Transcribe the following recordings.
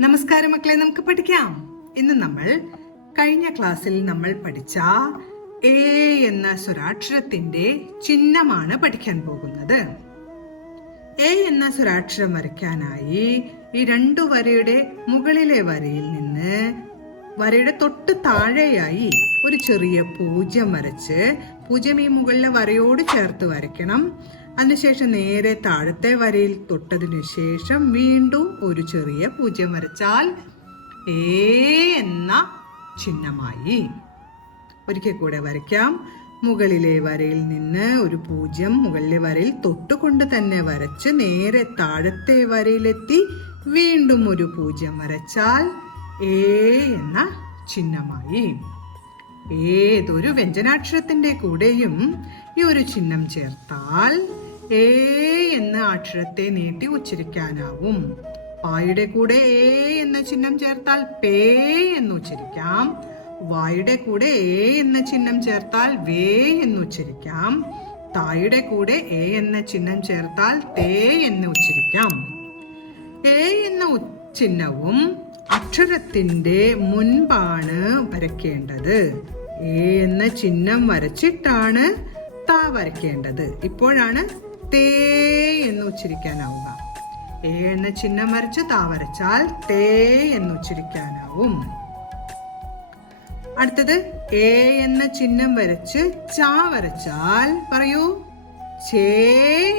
നമസ്കാരം മക്കളെ, നമുക്ക് പഠിക്കാം. ഇന്ന് നമ്മൾ കഴിഞ്ഞ ക്ലാസ്സിൽ നമ്മൾ പഠിച്ച എ എന്ന സ്വരാക്ഷരത്തിന്റെ ചിഹ്നമാണ് പഠിക്കാൻ പോകുന്നത്. എ എന്ന സ്വരാക്ഷരം വരയ്ക്കാനായി ഈ രണ്ടു വരയുടെ മുകളിലെ വരയിൽ നിന്ന് വരയുടെ തൊട്ട് താഴെയായി ഒരു ചെറിയ പൂജ്യം വരച്ച്, പൂജ്യം ഈ മുകളിലെ വരയോട് ചേർത്ത് വരയ്ക്കണം. അതിനുശേഷം നേരെ താഴത്തെ വരയിൽ തൊട്ടതിനു ശേഷം വീണ്ടും ഒരു ചെറിയ പൂജ്യം വരച്ചാൽ എ എന്ന ചിഹ്നമായി. ഒരിക്കൽ കൂടെ വരയ്ക്കാം. മുകളിലെ വരയിൽ നിന്ന് ഒരു പൂജ്യം മുകളിലെ വരയിൽ തൊട്ടുകൊണ്ട് തന്നെ വരച്ച് നേരെ താഴത്തെ വരയിലെത്തി വീണ്ടും ഒരു പൂജ്യം വരച്ചാൽ എ എന്ന ചിഹ്നമായി. ഏതൊരു വ്യഞ്ജനാക്ഷരത്തിന്റെ കൂടെയും ഈ ഒരു ചിഹ്നം ചേർത്താൽ എ എന്ന അക്ഷരത്തെ നീട്ടി ഉച്ചരിക്കാനാവും. പായുടെ കൂടെ എ എന്ന ചിഹ്നം ചേർത്താൽ പേ എന്ന് ഉച്ചരിക്കാം. വായുടെ കൂടെ എ എന്ന ചിഹ്നം ചേർത്താൽ വേ എന്ന് ഉച്ചരിക്കാം. തായുടെ കൂടെ എ എന്ന ചിഹ്നം ചേർത്താൽ തേ എന്ന് ഉച്ചരിക്കാം. എ എന്ന ചിഹ്നവും അക്ഷരത്തിന്റെ മുൻപാണ് വരയ്ക്കേണ്ടത്. എ എന്ന ചിഹ്നം വരച്ചിട്ടാണ് താ വരയ്ക്കേണ്ടത്. ഇപ്പോഴാണ് തേ എന്ന് ഉച്ചരിക്കാനാവുക. എ എന്ന ചിഹ്നം വരച്ച് താ വരച്ചാൽ തേ എന്ന് ഉച്ചരിക്കാനാവും. അടുത്തത് എ എന്ന ചിഹ്നം വരച്ച് ചാ വരച്ചാൽ പറയൂ, ചേ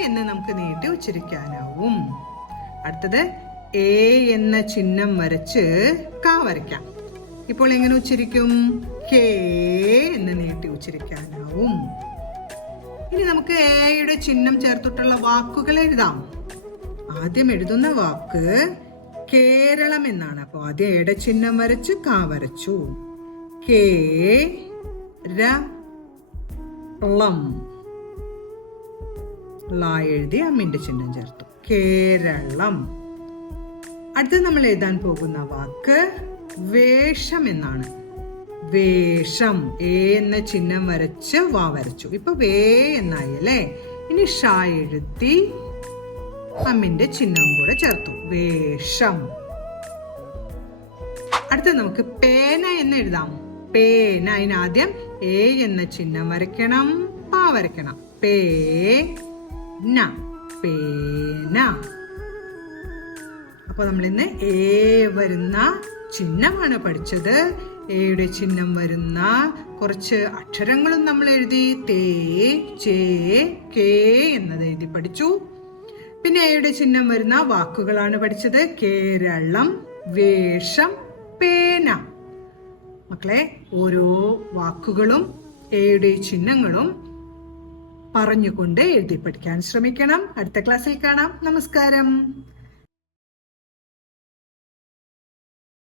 എന്ന് നമുക്ക് നീട്ടി ഉച്ചരിക്കാനാവും. അടുത്തത് എ എന്ന ചിഹ്നം വരച്ച് കാ വരയ്ക്കാം. ഇപ്പോൾ എങ്ങനെ ഉച്ചരിക്കും? കേ എന്ന് നീട്ടി ഉച്ചരിക്കാനാവും. ഇനി നമുക്ക് എയുടെ ചിഹ്നം ചേർത്തിട്ടുള്ള വാക്കുകൾ എഴുതാം. ആദ്യം എഴുതുന്ന വാക്ക് കേരളം എന്നാണ്. അപ്പൊ ആദ്യം എയുടെ ചിഹ്നം വരച്ച് കാ വരച്ചു. കേരളം ല എഴുതി അമ്മിന്റെ ചിഹ്നം ചേർത്തു. കേരളം. അടുത്ത് നമ്മൾ എഴുതാൻ പോകുന്ന വാക്ക് വേഷം എന്നാണ്. വേഷം. എ എന്ന ചിഹ്നം വരച്ച് വാ വരച്ചു. ഇപ്പൊ വേ എന്നായി അല്ലേ. ഇനി ഷ എഴുതി അമ്മിന്റെ ചിഹ്നം കൂടെ ചേർത്തു. വേഷം. അടുത്ത നമുക്ക് പേന എന്ന് എഴുതാം. പേന. അതിനാദ്യം എ എന്ന ചിഹ്നം വരയ്ക്കണം, പാ വരയ്ക്കണം. പേന, പേന. അപ്പൊ നമ്മൾ ഇന്ന് എ വരുന്ന ചിഹ്നമാണ് പഠിച്ചത്. എയുടെ ചിഹ്നം വരുന്ന കുറച്ച് അക്ഷരങ്ങളും നമ്മൾ എഴുതി. തേ, ചേ, കേ എന്നത് എഴുതി പഠിച്ചു. പിന്നെ എയുടെ ചിഹ്നം വരുന്ന വാക്കുകളാണ് പഠിച്ചത്. കേരളം, വേഷം, പേന. മക്കളെ, ഓരോ വാക്കുകളും എയുടെ ചിഹ്നങ്ങളും പറഞ്ഞുകൊണ്ട് എഴുതി പഠിക്കാൻ ശ്രമിക്കണം. അടുത്ത ക്ലാസ്സിൽ കാണാം. നമസ്കാരം.